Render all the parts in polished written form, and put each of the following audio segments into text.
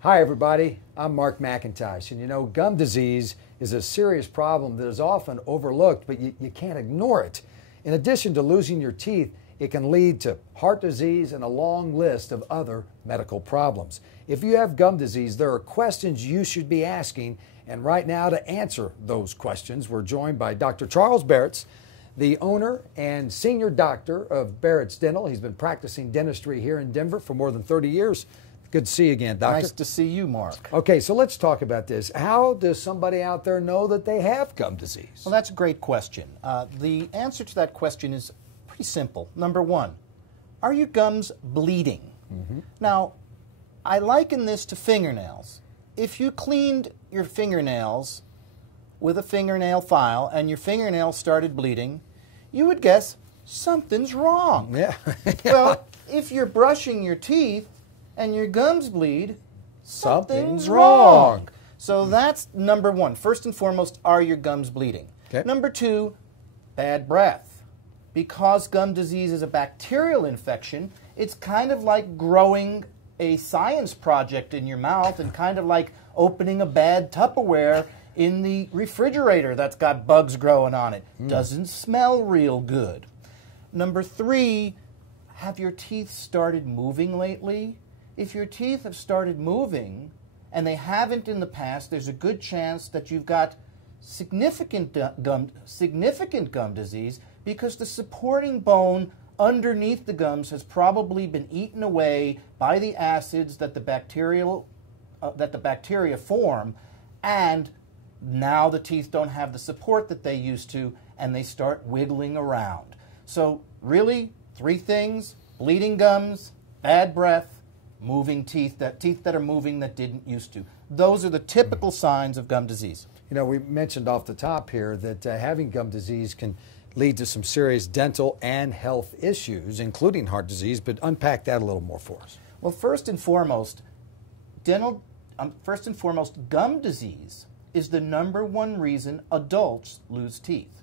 Hi, everybody. I'm Mark McIntosh. And you know, gum disease is a serious problem that is often overlooked, but you can't ignore it. In addition to losing your teeth, it can lead to heart disease and a long list of other medical problems. If you have gum disease, there are questions you should be asking. And right now, to answer those questions, we're joined by Dr. Charles Baretz, the owner and senior doctor of Baretz Dental. He's been practicing dentistry here in Denver for more than 30 years. Good to see you again, Doctor. Nice to see you, Mark. Okay, so let's talk about this. How does somebody out there know that they have gum disease? Well, that's a great question. The answer to that question is pretty simple. Number one, are your gums bleeding? Now, I liken this to fingernails. If you cleaned your fingernails with a fingernail file and your fingernails started bleeding, you would guess something's wrong. Yeah. Well, if you're brushing your teeth and your gums bleed, something's wrong. wrong. So that's number one. First and foremost, are your gums bleeding? Okay. Number two, bad breath. Because gum disease is a bacterial infection, it's kind of like growing a science project in your mouth and kind of like opening a bad Tupperware in the refrigerator that's got bugs growing on it. Doesn't smell real good. Number three, have your teeth started moving lately? If your teeth have started moving, and they haven't in the past, there's a good chance that you've got significant gum disease because the supporting bone underneath the gums has probably been eaten away by the acids that the bacteria form, and now the teeth don't have the support that they used to, and they start wiggling around. So really, three things: bleeding gums, bad breath, moving teeth that are moving that didn't used to. Those are the typical signs of gum disease. You know, we mentioned off the top here that having gum disease can lead to some serious dental and health issues, including heart disease, but unpack that a little more for us. Well, first and foremost, gum disease is the #1 reason adults lose teeth.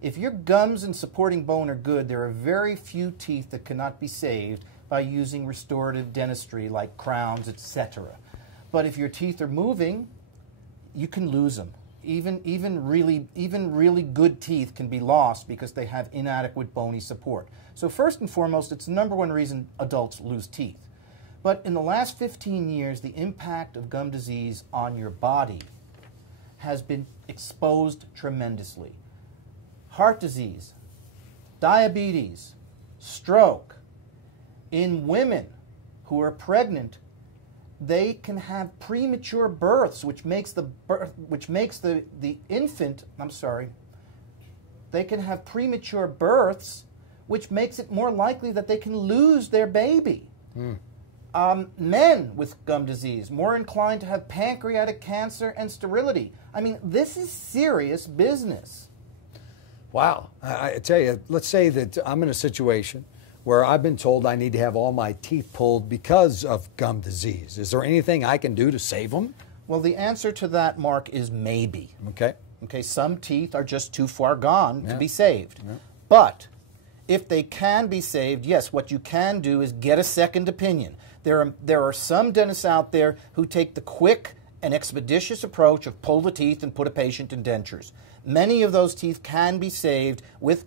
If your gums and supporting bone are good, there are very few teeth that cannot be saved by using restorative dentistry like crowns, etc. But if your teeth are moving, you can lose them. Even really good teeth can be lost because they have inadequate bony support. So first and foremost, it's the #1 reason adults lose teeth. But in the last 15 years, the impact of gum disease on your body has been exposed tremendously. Heart disease, diabetes, stroke. In women who are pregnant, they can have premature births, which makes the infant. They can have premature births, which makes it more likely that they can lose their baby. Men with gum disease more inclined to have pancreatic cancer and sterility. I mean, this is serious business. Wow. I tell you, let's say that I'm in a situation where I've been told I need to have all my teeth pulled because of gum disease. Is there anything I can do to save them? Well, the answer to that, Mark, is maybe. Okay. Okay, some teeth are just too far gone to be saved. But if they can be saved, yes, what you can do is get a second opinion. There are some dentists out there who take the quick and expeditious approach of pull the teeth and put a patient in dentures. Many of those teeth can be saved with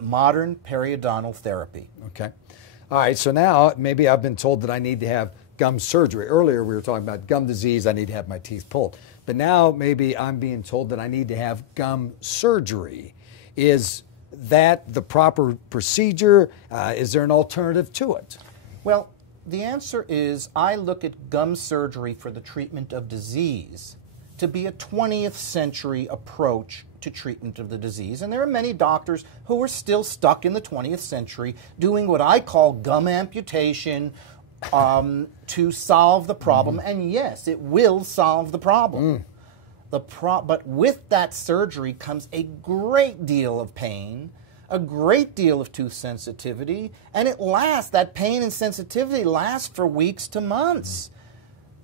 modern periodontal therapy. Okay. All right, so now maybe I've been told that I need to have gum surgery. Earlier we were talking about gum disease, I need to have my teeth pulled. But now maybe I'm being told that I need to have gum surgery. Is that the proper procedure? Is there an alternative to it? Well, the answer is I look at gum surgery for the treatment of disease to be a 20th century approach to treatment of the disease. And there are many doctors who are still stuck in the 20th century doing what I call gum amputation to solve the problem. And yes, it will solve the problem. But with that surgery comes a great deal of pain, a great deal of tooth sensitivity, and that pain and sensitivity lasts for weeks to months.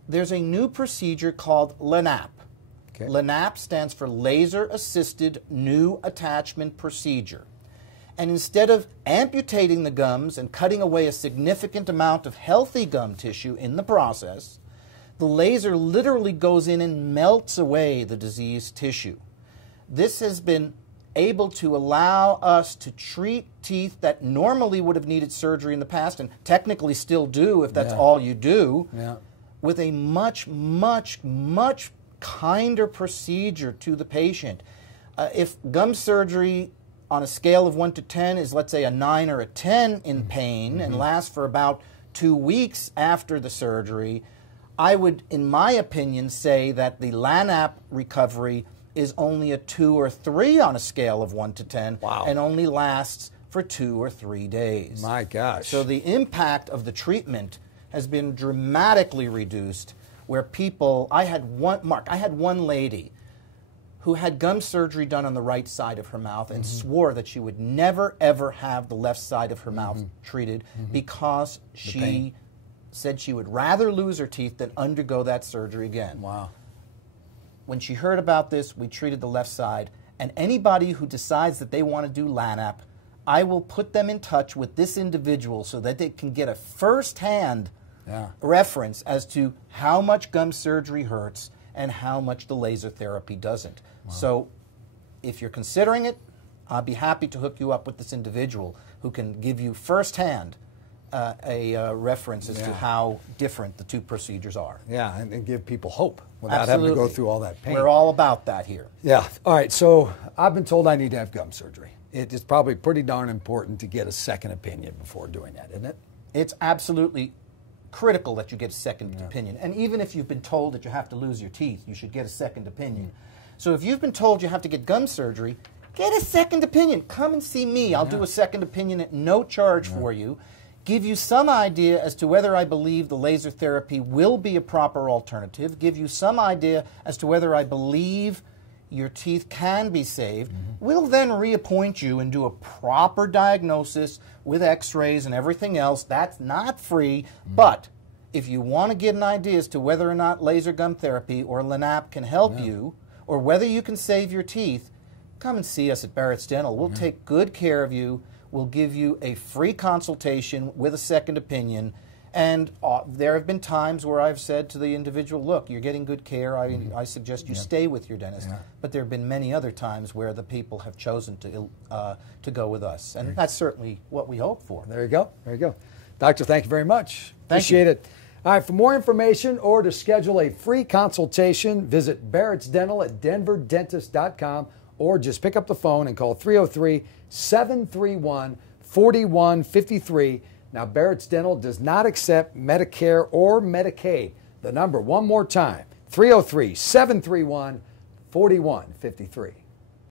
There's a new procedure called LANAP. Okay. LANAP stands for Laser Assisted New Attachment Procedure. And instead of amputating the gums and cutting away a significant amount of healthy gum tissue in the process, The laser literally goes in and melts away the diseased tissue. This has been able to allow us to treat teeth that normally would have needed surgery in the past, and technically still do if that's all you do, with a much, much, much kinder procedure to the patient. If gum surgery on a scale of 1 to 10 is, let's say, a 9 or a 10 in pain and lasts for about 2 weeks after the surgery, I would, in my opinion, say that the LANAP recovery is only a 2 or 3 on a scale of 1 to 10 and only lasts for 2 or 3 days. My gosh. So the impact of the treatment has been dramatically reduced, where people, I had one lady who had gum surgery done on the right side of her mouth and swore that she would never, ever have the left side of her mouth treated because she said she would rather lose her teeth than undergo that surgery again. Wow. When she heard about this, we treated the left side, and anybody who decides that they want to do LANAP, I will put them in touch with this individual so that they can get a first-hand reference as to how much gum surgery hurts and how much the laser therapy doesn't. So if you're considering it, I'll be happy to hook you up with this individual who can give you firsthand a reference as to how different the two procedures are. Yeah, and give people hope without having to go through all that pain. We're all about that here. Yeah. All right, so I've been told I need to have gum surgery. It is probably pretty darn important to get a second opinion before doing that, isn't it? It's absolutely critical that you get a second opinion. And even if you've been told that you have to lose your teeth, you should get a second opinion. So if you've been told you have to get gum surgery, get a second opinion. Come and see me. I'll do a second opinion at no charge for you. Give you some idea as to whether I believe the laser therapy will be a proper alternative. Give you some idea as to whether I believe your teeth can be saved. We'll then reappoint you and do a proper diagnosis with x-rays and everything else. That's not free, but if you want to get an idea as to whether or not laser gum therapy or LANAP can help you, or whether you can save your teeth, come and see us at Barrett's Dental. We'll take good care of you. We'll give you a free consultation with a second opinion. And there have been times where I've said to the individual, look, you're getting good care. I suggest you stay with your dentist. But there have been many other times where the people have chosen to go with us. And that's certainly what we hope for. There you go. There you go. Doctor, thank you very much. Thank you. Appreciate it. All right, for more information or to schedule a free consultation, visit Barrett's Dental at denverdentist.com or just pick up the phone and call 303-731-4153. Now, Barrett's Dental does not accept Medicare or Medicaid. The number, one more time, 303-731-4153.